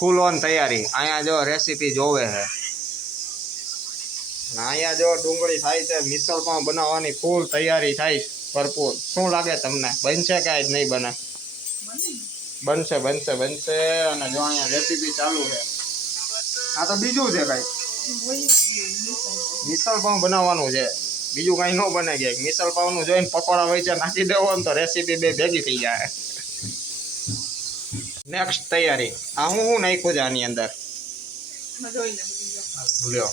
Full on તૈયારી. અહીંયા જો રેસીપી જોવે છે. અહીંયા જો ડુંગળી થાય છે, મિસળ પાઉં બનાવવાની ફૂલ તૈયારી થાય ભરપૂર. શું લાગે તમને, બનશે કે આજ નહીં બને? બનશે બનશે બનશે. અને જો અહીંયા રેસીપી ચાલુ છે. આ તો બીજું છે ભાઈ, મિસળ પાઉં બનાવવાનું છે, બીજું કઈ ન બને. કે મિસળ પાઉં નું જોઈને પકોડા વચ્ચે નાખી દેવો ને તો રેસીપી બે ભેગી થઈ જાય. નેક્સ્ટ તૈયારી. આ હું નાખ્યું છે આની અંદર? લ્યો,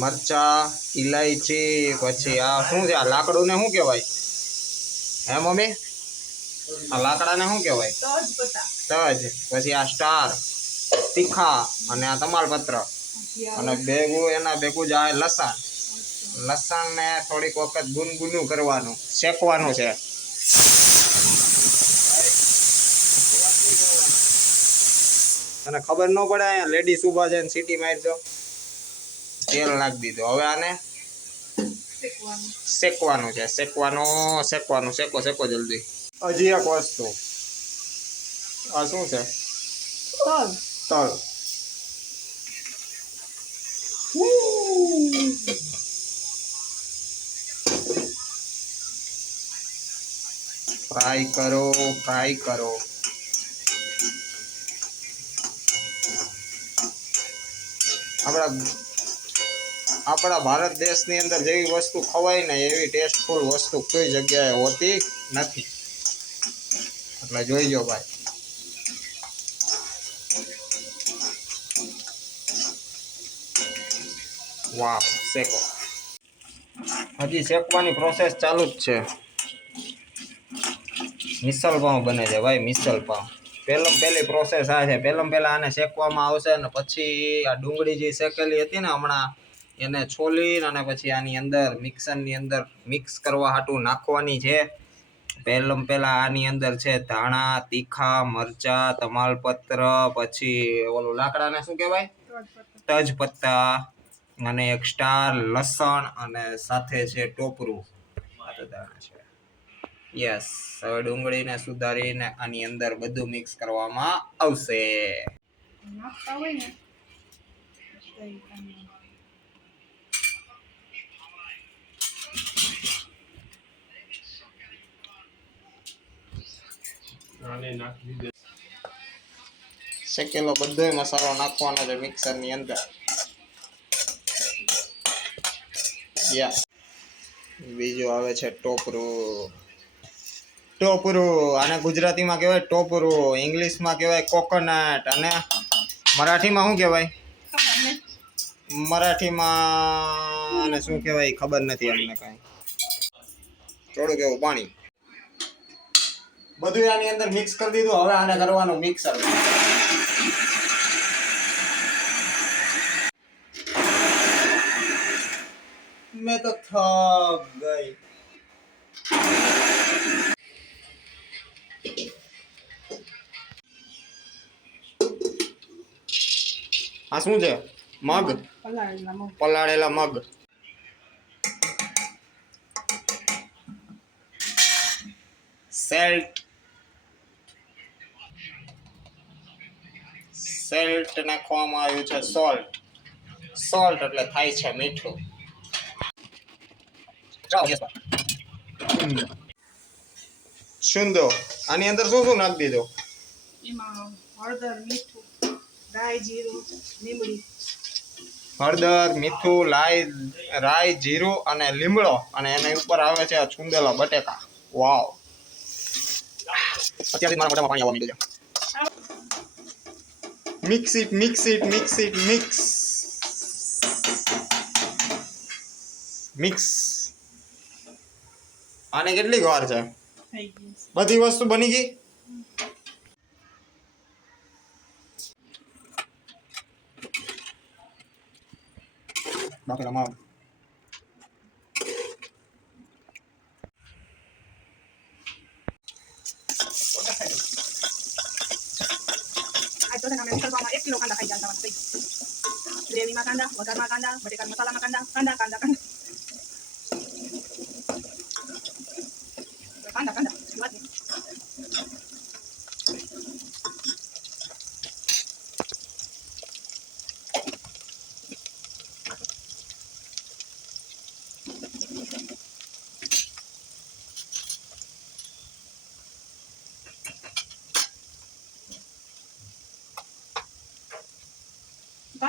મરચા, ઇલાયચી, પછી આ શું છે? આ લાકડું ને શું કહેવાય હે મમ્મી? આ લાકડાને શું કહેવાય? તજ. પછી આ સ્ટાર, તીખા, અને આ તમાલપત્ર, અને એના ભેગું જાય લસણ. લસણ ને થોડીક વખત ગુનગુનું કરવાનું, શેકવાનું છે. અને ખબર ન પડે અહીંયા લેડીઝ ઉભા છે ને સીટી મારજો. તેલ નાખી દીધું. હવે આને શેકવાનું છે. શેકવાનું. શેકો જલ્દી. હજી એક વસ્તુ, આ શું છે? તલ. ફ્રાય કરો. આપણા ભારત દેશની અંદર જેવી વસ્તુ ખવાય ને એવી ટેસ્ટફુલ વસ્તુ કોઈ જગ્યાએ હોતી નથી. એટલે જોઈજો ભાઈ. વાહ, શેકો. હજી શેકવાની પ્રોસેસ ચાલુ જ છે. મિસળ પાઉં બને છે ભાઈ, મિસળ પાઉં. પહેલી પ્રોસેસ આ છે. પહેલા આને શેકવામાં આવશે ને પછી આ ડુંગળી જે શેકેલી હતી ને હમણાં એને છોલીને અને પછી આની અંદર મિક્સરની અંદર મિક્સ કરવા હાટું નાખવાની છે. પહેલા આની અંદર છે ધાણા, તીખા, મરચા, તમાલપત્ર, પછી ઓલું લાકડાને શું કહેવાય? તજ પત્તા, અને એક સ્ટાર, લસણ, અને સાથે છે ટોપરું. યસ. હવે ડુંગળીને સુધારીને આની અંદર બધું મિક્સ કરવામાં આવશે. શેકેલો બધો મસાલો નાખવાનો છે મિક્સરની અંદર. બીજું આવે છે ટોપરું. આને ગુજરાતીમાં કહેવાય ટોપરું, ઇંગ્લિશમાં કહેવાય કોકોનટ, અને મરાઠીમાં શું કહેવાય? મરાઠીમાં આને શું કહેવાય ખબર નથી અમને કાંઈ. થોડુંક એવું પાણી. બધું આની અંદર મિક્સ કરી દીધું. હવે આને કરવાનું મિક્સર. મેં તો થક ગઈ. આ શું છે? મગ, પલાળેલા મગ. સેલ્ટ નાખવામાં આવ્યું છે. સોલ્ટ એટલે થાય છે મીઠું. છુંદો. આની અંદર શું નાખી દીધું? એમાં હળદર, મીઠું, રાઈ, જીરું, લીમડી. હળદર, મીઠું, રાઈ, જીરું અને લીમડો, અને એના ઉપર આવે છે છુંદેલા બટેકા. વાવ. અત્યારથી મારા મોઢામાં પાણી આવવા માંડ્યું છે. મિક્સ. આને કેટલી વાર છે? બધી વસ્તુ બની ગઈ. બાકી રમાવ. એક કિલો કાંદા ખાઈ જતા ગ્રેવીમાં કાંદા, વઘારમાં કાંદા, બટેકા મસાલામાં કાંદા.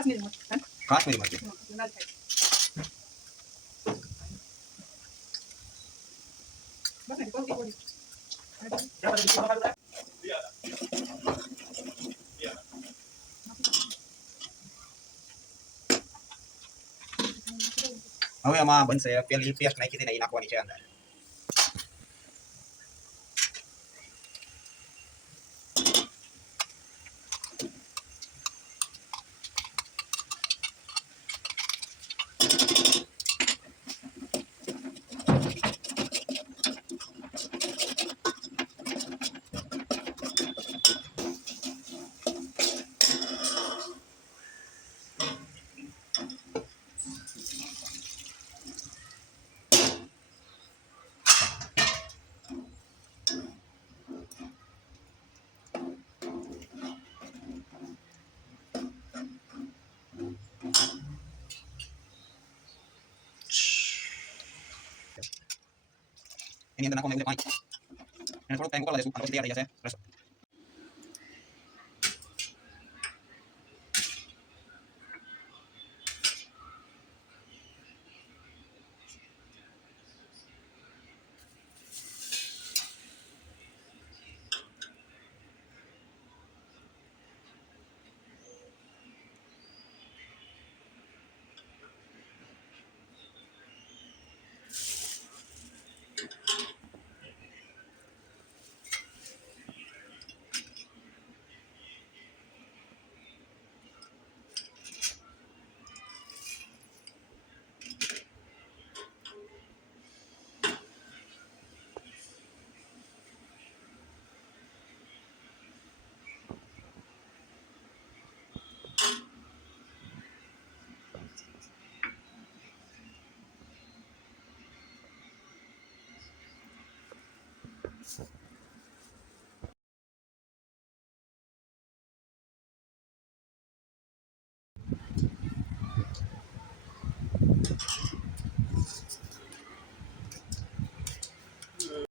કાશ્મીરી મરચું, હે? કાશ્મીરી મરચું. લાલ થાય. બસ ને, કોણ તીખું છે? હવે આમાં બનશે પેલી પેસ્ટ નાખી હતી ને એ નાખવાની છે અંદર. એની અંદર નાખવાનું એવું છે પાણી. એને થોડોક ટાઈમ ઉકળવા દેશું અને પછી તૈયાર થઈ જશે રસો.